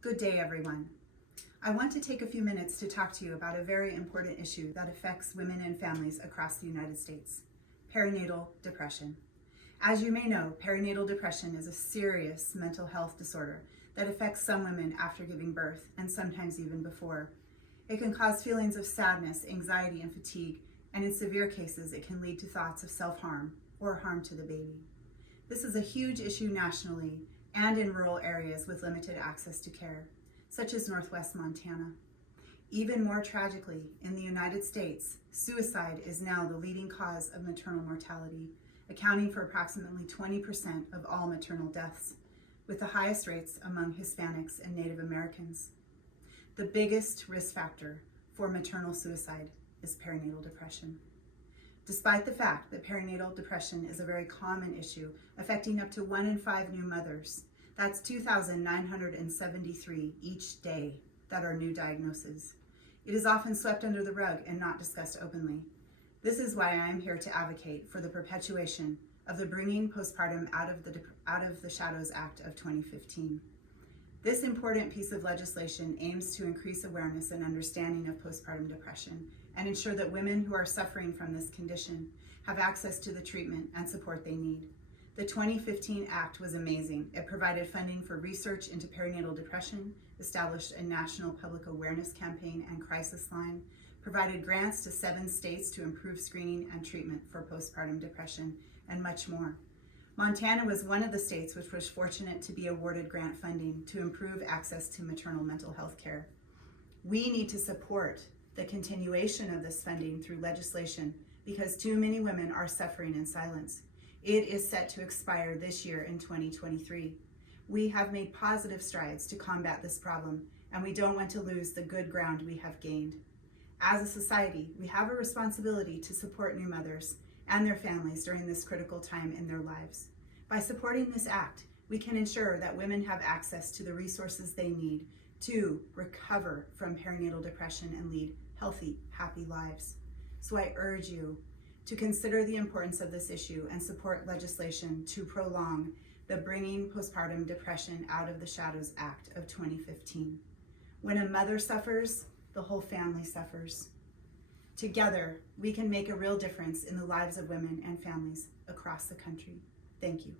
Good day, everyone. I want to take a few minutes to talk to you about a very important issue that affects women and families across the United States: perinatal depression. As you may know, perinatal depression is a serious mental health disorder that affects some women after giving birth and sometimes even before. It can cause feelings of sadness, anxiety, and fatigue, and in severe cases, it can lead to thoughts of self-harm or harm to the baby. This is a huge issue nationally and in rural areas with limited access to care, such as Northwest Montana. Even more tragically, in the United States, suicide is now the leading cause of maternal mortality, accounting for approximately 20% of all maternal deaths, with the highest rates among Hispanics and Native Americans. The biggest risk factor for maternal suicide is perinatal depression. Despite the fact that perinatal depression is a very common issue, affecting up to 1 in 5 new mothers, that's 2,973 each day that are new diagnoses. It is often swept under the rug and not discussed openly. This is why I am here to advocate for the perpetuation of the Bringing Postpartum Out of the Shadows Act of 2015. This important piece of legislation aims to increase awareness and understanding of postpartum depression and ensure that women who are suffering from this condition have access to the treatment and support they need. The 2015 Act was amazing. It provided funding for research into perinatal depression, established a national public awareness campaign and crisis line, provided grants to 7 states to improve screening and treatment for postpartum depression, and much more. Montana was one of the states which was fortunate to be awarded grant funding to improve access to maternal mental health care. We need to support the continuation of this funding through legislation because too many women are suffering in silence. It is set to expire this year in 2023. We have made positive strides to combat this problem, and we don't want to lose the good ground we have gained. As a society, we have a responsibility to support new mothers and their families during this critical time in their lives. By supporting this act, we can ensure that women have access to the resources they need to recover from perinatal depression and lead healthy, happy lives. So I urge you to consider the importance of this issue and support legislation to prolong the Bringing Postpartum Depression Out of the Shadows Act of 2015. When a mother suffers, the whole family suffers. Together, we can make a real difference in the lives of women and families across the country. Thank you.